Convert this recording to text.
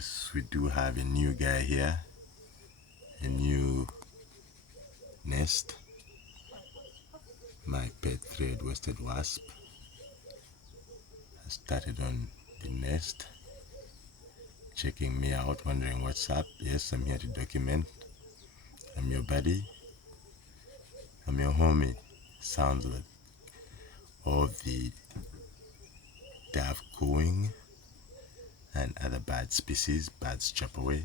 Yes, we do have a new guy here, a new nest. My pet thread-waisted wasp has started on the nest, checking me out, wondering what's up. Yes, I'm here to document. I'm your buddy. I'm your homie. Sounds like all the dove cooing and other bird species, birds chirp away.